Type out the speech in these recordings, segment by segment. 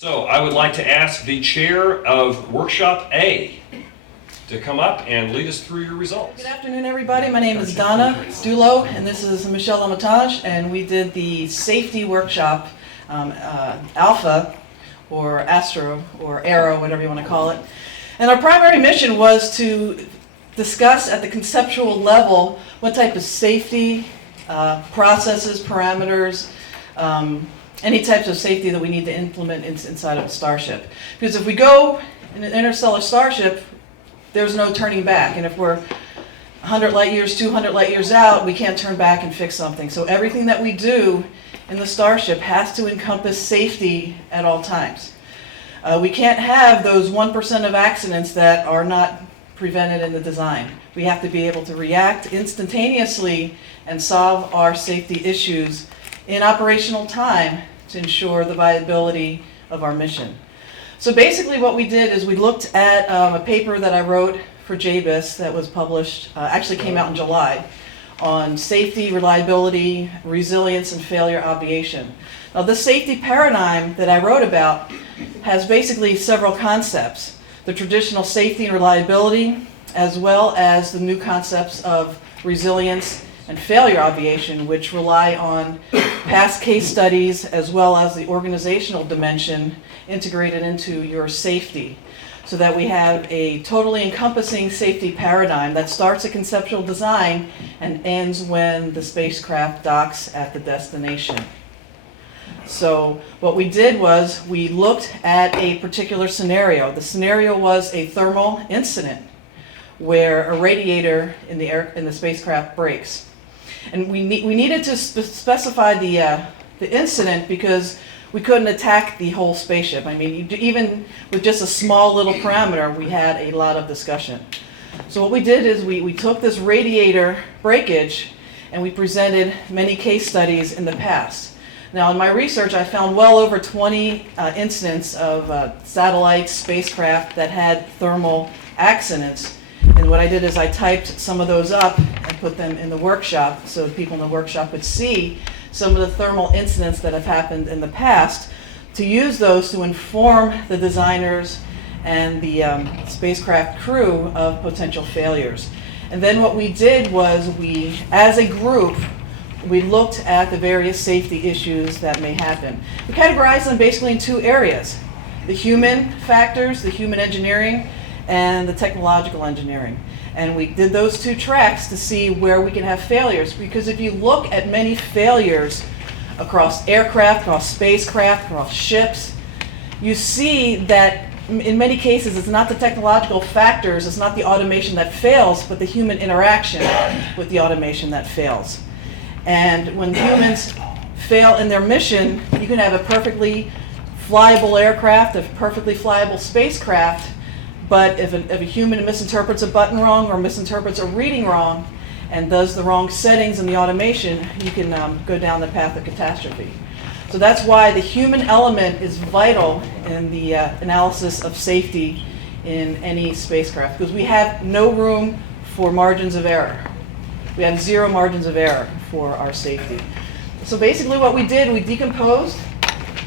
So I would like to ask the chair of Workshop A to come up and lead us through your results. Good afternoon, everybody. My name is Donna Dulo, and this is Michel, Lamontagne, and we did the safety workshop, Alpha, or Astro, or Aero, whatever you want to call it. And our primary mission was to discuss at the conceptual level what type of safety, processes, parameters, any types of safety that we need to implement inside of a starship. Because if we go in an interstellar starship, there's no turning back. And if we're 100 light years, 200 light years out, we can't turn back and fix something. So everything that we do in the starship has to encompass safety at all times. We can't have those 1% of accidents that are not prevented in the design. We have to be able to react instantaneously and solve our safety issues in operational time to ensure the viability of our mission. So basically what we did is we looked at a paper that I wrote for JBIS that was published, actually came out in July, on safety, reliability, resilience, and failure obviation. Now this safety paradigm that I wrote about has basically several concepts. The traditional safety and reliability, as well as the new concepts of resilience and failure obviation, which rely on past case studies as well as the organizational dimension integrated into your safety, so that we have a totally encompassing safety paradigm that starts at conceptual design and ends when the spacecraft docks at the destination. So what we did was we looked at a particular scenario. The scenario was a thermal incident where a radiator in the spacecraft breaks. And we needed to specify the incident because we couldn't attack the whole spaceship. I mean, even with just a small little parameter, we had a lot of discussion. So what we did is we took this radiator breakage and we presented many case studies in the past. Now in my research, I found well over 20 incidents of satellites, spacecraft that had thermal accidents. And what I did is I typed some of those up and put them in the workshop so people in the workshop would see some of the thermal incidents that have happened in the past, to use those to inform the designers and the spacecraft crew of potential failures. And then what we did was we, as a group, we looked at the various safety issues that may happen. We categorized them basically in two areas: the human factors, the human engineering, and the technological engineering. And we did those two tracks to see where we can have failures, because if you look at many failures across aircraft, across spacecraft, across ships, you see that in many cases it's not the technological factors, it's not the automation that fails, but the human interaction with the automation that fails. And when humans fail in their mission, you can have a perfectly flyable aircraft, a perfectly flyable spacecraft, but if a human misinterprets a button wrong or misinterprets a reading wrong and does the wrong settings in the automation, you can go down the path of catastrophe. So that's why the human element is vital in the analysis of safety in any spacecraft, because we have no room for margins of error. We have zero margins of error for our safety. So basically what we did, we decomposed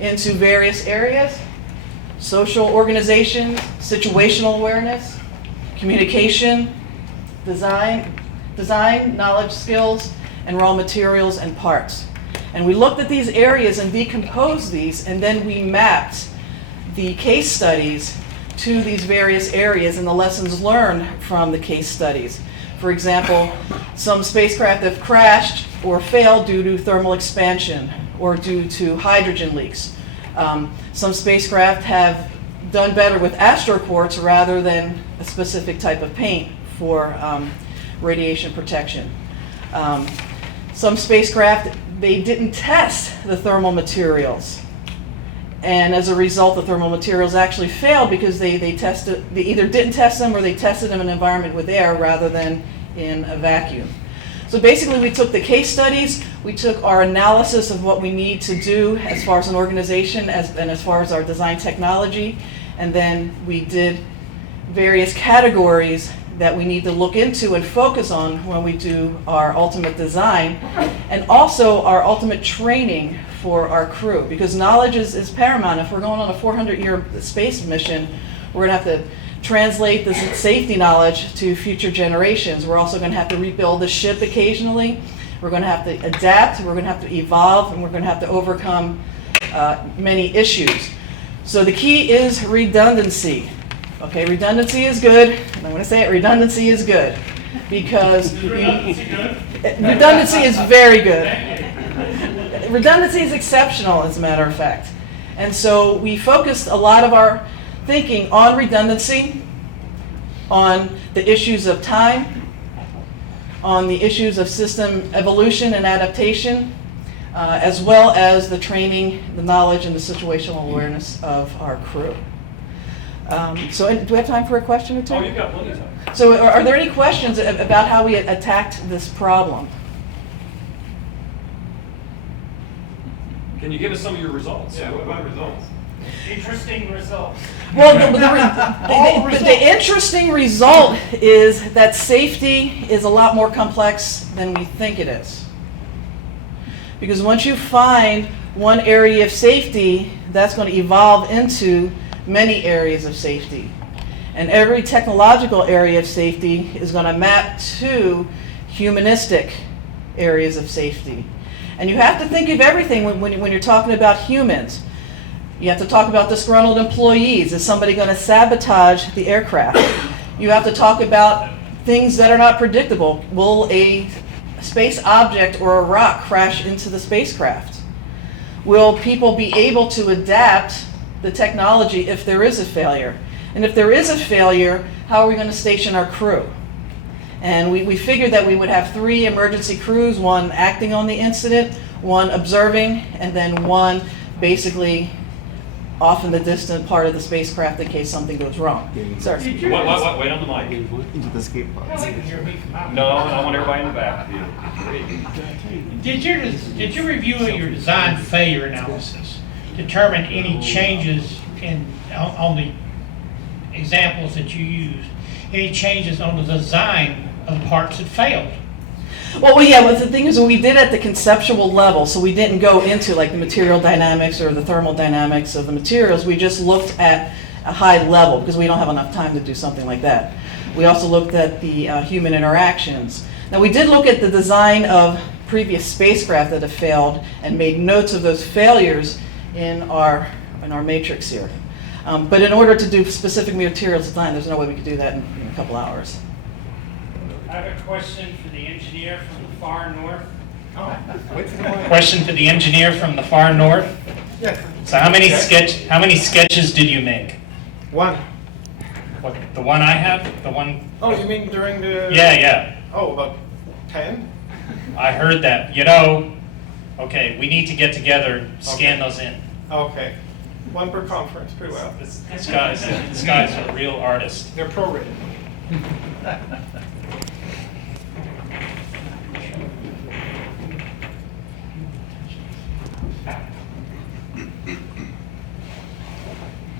into various areas: social organization, situational awareness, communication, design, knowledge, skills, and raw materials and parts. And we looked at these areas and decomposed these, and then we mapped the case studies to these various areas and the lessons learned from the case studies. For example, some spacecraft have crashed or failed due to thermal expansion or due to hydrogen leaks. Some spacecraft have done better with astroquartz rather than a specific type of paint for radiation protection. Some spacecraft, they didn't test the thermal materials, and as a result the thermal materials actually failed because they either didn't test them or they tested them in an environment with air rather than in a vacuum. So basically we took the case studies, we took our analysis of what we need to do as far as an organization and as far as our design technology, and then we did various categories that we need to look into and focus on when we do our ultimate design, and also our ultimate training for our crew, because knowledge is paramount. If we're going on a 400-year space mission, we're going to have to translate this safety knowledge to future generations. We're also going to have to rebuild the ship occasionally. We're going to have to adapt, we're going to have to evolve, and we're going to have to overcome many issues. So the key is redundancy. Okay, redundancy is good, and I'm going to say it, redundancy is good, because redundancy is very good. Redundancy is exceptional, as a matter of fact. And so we focused a lot of our thinking on redundancy, on the issues of time, on the issues of system evolution and adaptation, as well as the training, the knowledge, and the situational awareness of our crew. So do we have time for a question or two? Oh, you've got plenty of time. So are there any questions about how we attacked this problem? Can you give us some of your results? Yeah, what about results? Interesting results. Well, the interesting result is that safety is a lot more complex than we think it is. Because once you find one area of safety, that's going to evolve into many areas of safety. And every technological area of safety is going to map to humanistic areas of safety. And you have to think of everything when you're talking about humans. You have to talk about disgruntled employees. Is somebody going to sabotage the aircraft? You have to talk about things that are not predictable. Will a space object or a rock crash into the spacecraft? Will people be able to adapt the technology if there is a failure? And if there is a failure, how are we going to station our crew? And we figured that we would have 3 emergency crews, one acting on the incident, one observing, and then one basically off in the distant part of the spacecraft in case something goes wrong. Sir? Wait on the mic. Into the escape pods. No, I want everybody in the back. Did your review of your design failure analysis determine any changes on the examples that you used? Any changes on the design of the parts that failed? Well, yeah, but the thing is, we did at the conceptual level, so we didn't go into like the material dynamics or the thermal dynamics of the materials. We just looked at a high level because we don't have enough time to do something like that. We also looked at the human interactions. Now, we did look at the design of previous spacecraft that have failed and made notes of those failures in our matrix here. But in order to do specific materials design, there's no way we could do that in a couple hours. I have a question for the engineer from the far north. Question for the engineer from the far north. Yes. So how many sketches did you make? One. What, the one I have? The one? Oh, you mean during the... Yeah. Oh, about 10? I heard that. Okay, we need to get together, scan those in. Okay. One per conference, pretty well. This guy's a real artist. They're prorated.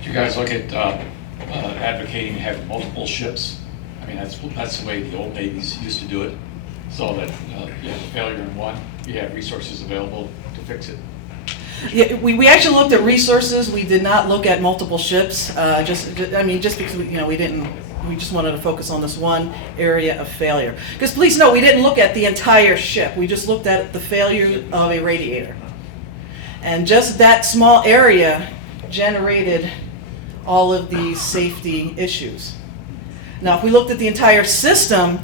Do you guys look at advocating having multiple ships? I mean, that's the way the old navies used to do it, so that you have a failure in one, you have resources available to fix it. Yeah, we actually looked at resources. We did not look at multiple ships. Just because we just wanted to focus on this one area of failure. Because please note, we didn't look at the entire ship. We just looked at the failure of a radiator, and just that small area generated all of these safety issues. Now, if we looked at the entire system,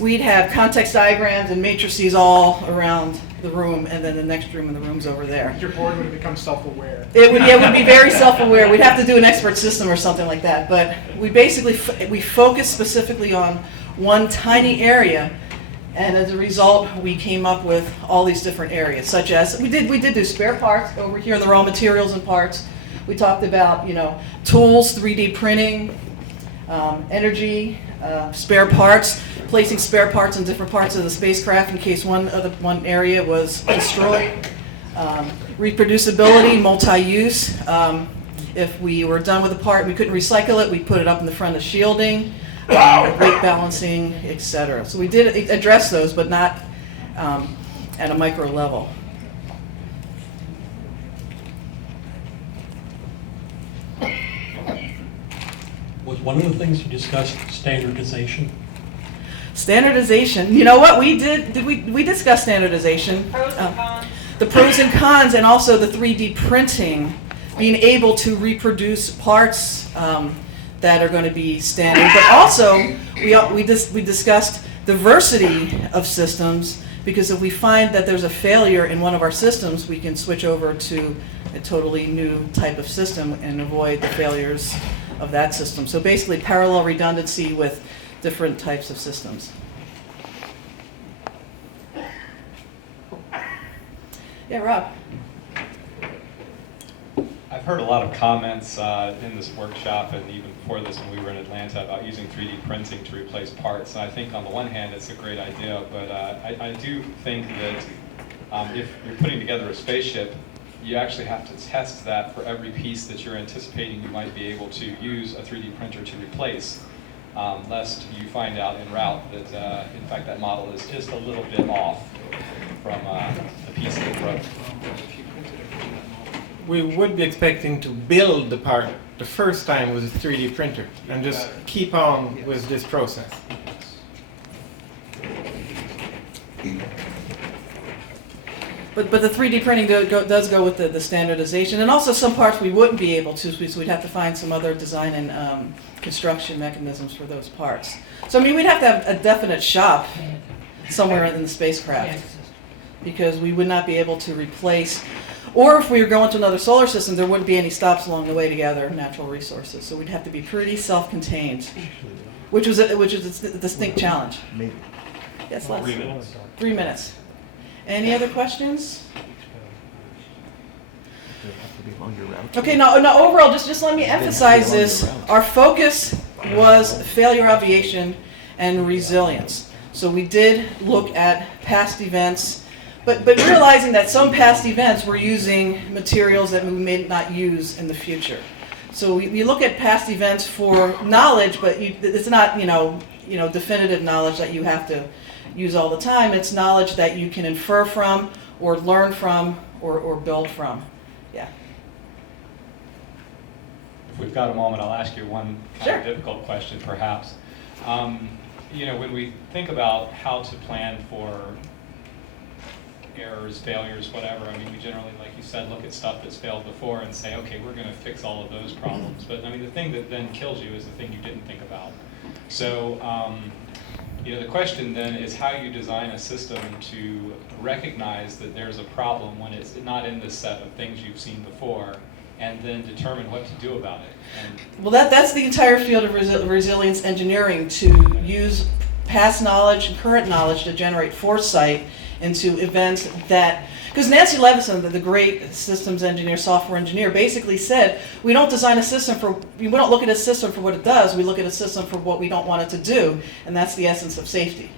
we'd have context diagrams and matrices all around the room, and then the next room and the room's over there. Your board would have become self-aware. It would be very self-aware. We'd have to do an expert system or something like that. But we basically we focused specifically on one tiny area, and as a result, we came up with all these different areas, such as we did do spare parts over here in the raw materials and parts. We talked about tools, 3D printing, energy, spare parts, placing spare parts in different parts of the spacecraft in case one area was destroyed. Reproducibility, multi-use. If we were done with a part, we couldn't recycle it, we put it up in the front of shielding. rate balancing, etc. So we did address those, but not at a micro level. Was one of the things you discussed standardization? Standardization, you know what, we discussed standardization. Pros and cons. The pros and cons, and also the 3D printing, being able to reproduce parts that are going to be standard. But also, we discussed diversity of systems, because if we find that there's a failure in one of our systems, we can switch over to a totally new type of system and avoid the failures of that system. So basically, parallel redundancy with different types of systems. Yeah, Rob. I've heard a lot of comments in this workshop and even before this when we were in Atlanta about using 3D printing to replace parts. And I think on the one hand it's a great idea, but I do think that if you're putting together a spaceship, you actually have to test that for every piece that you're anticipating you might be able to use a 3D printer to replace, lest you find out en route that in fact that model is just a little bit off from the piece that broke. We would be expecting to build the part the first time with a 3D printer and just keep on with this process. But the 3D printing does go with the standardization, and also some parts we wouldn't be able to, so we'd have to find some other design and construction mechanisms for those parts. So I mean, we'd have to have a definite shop somewhere in the spacecraft, because we would not be able to replace, or if we were going to another solar system, there wouldn't be any stops along the way to gather natural resources. So we'd have to be pretty self-contained, which is a distinct challenge. Maybe. Yes, Les? 3 minutes. 3 minutes. Any other questions? They have to be longer routes. Okay, no, overall, just let me emphasize this. Our focus was failure obviation and resilience. So we did look at past events, but realizing that some past events were using materials that we may not use in the future. So we look at past events for knowledge, but it's not definitive knowledge that you have to use all the time. It's knowledge that you can infer from, or learn from, or build from. Yeah. If we've got a moment, I'll ask you one kind Sure. of difficult question, perhaps. When we think about how to plan for errors, failures, whatever, I mean, we generally, like you said, look at stuff that's failed before and say, okay, we're going to fix all of those problems. But I mean, the thing that then kills you is the thing you didn't think about. So, the question then is how you design a system to recognize that there's a problem when it's not in this set of things you've seen before, and then determine what to do about it. And Well, that's the entire field of resilience engineering, to use past knowledge and current knowledge to generate foresight into events that, because Nancy Levinson, the great systems engineer, software engineer, basically said, we don't design a system we don't look at a system for what it does, we look at a system for what we don't want it to do, and that's the essence of safety.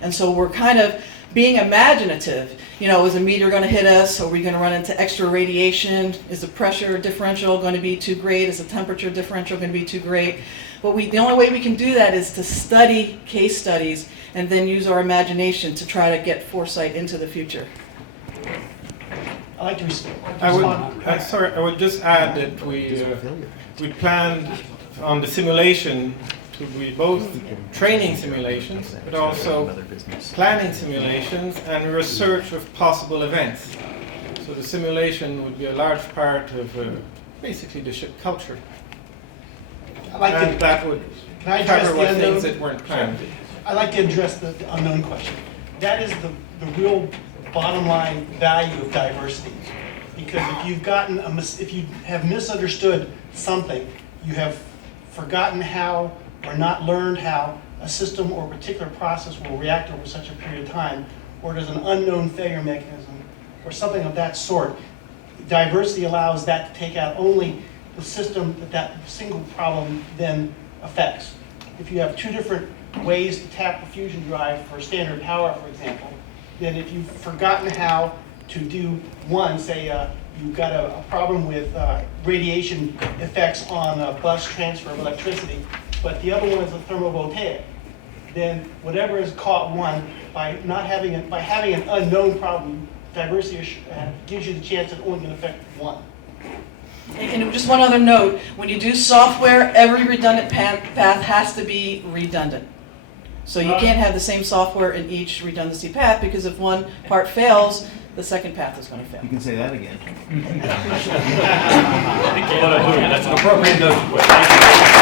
And so we're kind of being imaginative. Is a meteor going to hit us? Are we going to run into extra radiation? Is the pressure differential going to be too great? Is the temperature differential going to be too great? But the only way we can do that is to study case studies and then use our imagination to try to get foresight into the future. I'd like to I would just add that we planned on the simulation to be both training simulations, but also planning simulations and research of possible events. So the simulation would be a large part of basically the ship culture. And that would Can I address cover the what unknown? things that weren't planned. I'd like to address the unknown question. That is the real bottom line value of diversity. Because if you've gotten if you have misunderstood something, you have forgotten how or not learned how a system or particular process will react over such a period of time, or there's an unknown failure mechanism or something of that sort, diversity allows that to take out only the system that single problem then affects. If you have two different ways to tap the fusion drive for standard power, for example, then if you've forgotten how to do one, say you've got a problem with radiation effects on a bus transfer of electricity, but the other one is a thermovoltaic, then whatever is caught one, by having an unknown problem, diversity gives you the chance that it's only going to affect one. And just one other note, when you do software, every redundant path has to be redundant. So you can't have the same software in each redundancy path, because if one part fails, the second path is going to fail. You can say that again. That's an appropriate note to quit. Thank you.